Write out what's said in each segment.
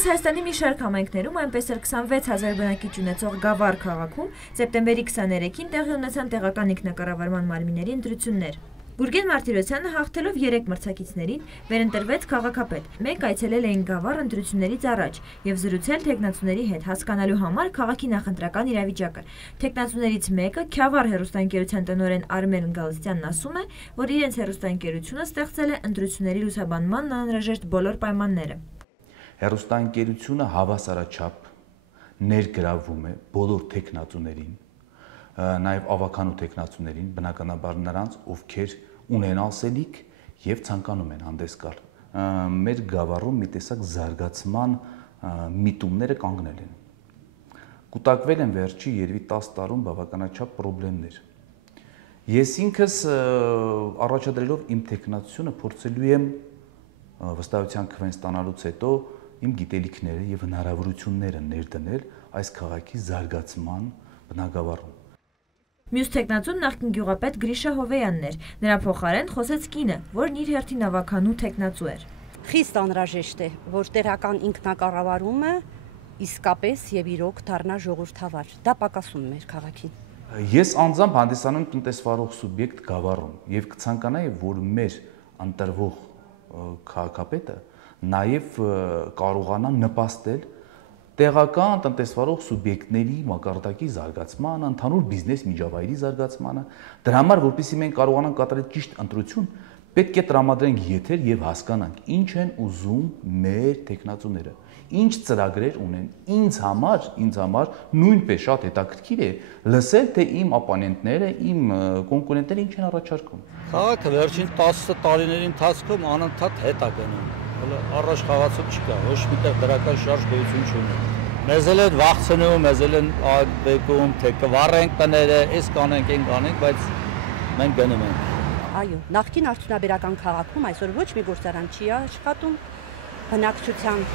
Որպես Հայաստանի մի շարք համայնքներում, այնպես էլ 26,000 բնակիչ ունեցող Գավառ քաղաքում սեպտեմբերի 23-ին տեղի ունեցան տեղական ինքնակառավարման մարմինների ընտրություններ։ Գուրգեն Մարտիրոսյանը հաղթելով 3 մրցակիցներին վերընտրվեց քաղաքապետ։ Մենք այցելել էին Գավառ ընտրություններից առաջ եւ զրուցել թեկնածուների հետ հասկանալու համար քաղաքի նախընտրական իրավիճակը։ Թեկնածուներից մեկը Քյավառ հեռուստաընկերության տնօրեն Արմեն Գալստյանն ասում է, որ իրենց հեռուստաընկերությունը ստեղծել է ընտրությունների լուսաբանման անհրաժեշտ բոլոր պայմանները։ Հեռուստաընկերությունը հավասարաչափ ներգրավում է բոլոր թեկնածուներին, նաև ավականու թեկնածուներին, բնականաբար նրանց, ովքեր ունեն ասելիք եւ ցանկանում են հանդես գալ։ Մեր Գավառում մի տեսակ զարգացման միտումները կանգնել են։ Կուտակվել են վերջի երևի 10 տարում բավականաչափ խնդիրներ։ Ես ինքս առաջադրելով իմ թեկնածությունը փորձելու եմ վստահության քվեն ստանալուց հետո իմ գիտելիքները եւ հնարավորությունները ներդնել այս քաղաքի զարգացման բնագավառում։ Մյուս թեկնածուն նախկին գյուղապետ Գրիշա Հովեյանն էր։ Նրա փոխարեն խոսեց կինը, որն իր հերթին ավականու թեկնածու էր։ Խիստ անհրաժեշտ է, որ տեղական ինքնակառավարումը իսկապես եւ իրոք դառնա ժողովրդավար։ Դա պակասում է մեր քաղաքին։ Ես անձամբ հանդիսանում եմ տնտեսվարող սուբյեկտ Գավառում եւ կցանկանայի, որ մեր ընտրվող քաղաքապետը նաեւ կարողանա նպաստել տեղական տնտեսվարող սուբյեկտների մակարդակի զարգացմանը, ընդհանուր բիզնես միջավայրի զարգացմանը, դրա համար, որպեսզի մենք կարողանանք կատարել ճիշտ ընտրություն, պետք է տրամադրենք եթեր եւ հասկանանք ինչ են ուզում մեր թեկնածուները, ինչ ծրագրեր ունեն։ Ինձ համար նույնպես շատ հետաքրքիր է լսել, թե իմ ապոնենտները, իմ կոնկուրենտները ինչ են առաջարկում։ Քաղաքը վերջին 10 տարիների ընթացքում անընդհատ հետ է գնում։ Առաջ խաղացող չկա, ոչ միտեղ դրական շարժ գոյություն չունի։ Մեզ էլ են վախցնում, մեզ էլ են բեկում, թե կվառենք տները, այս կանենք, այն կանենք, բայց մենք գնում ենք։ Այո, նախկին արդյունաբերական քաղաքում այսօր ոչ մի գործարան չի աշխատում, բնակչության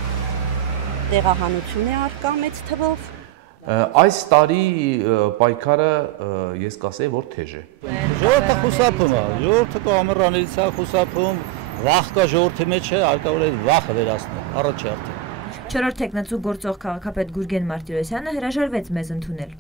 տեղահանություն է առկա մեծ թվով։ Այս տարի պայքարը ես կասեի, որ թեժ է։ Ժողովուրդը խուսափում է, ժողովուրդը կամեռաներից է խուսափում, վախ կա ժողովրդի մեջ է, հարկավոր է վախը վերացնել, առաջ է արդեն։ 4-րդ թեկնածու գործող քաղաքապետ Գուրգեն Մարտիրոսյանը հրաժարվեց մեզ ընդունել։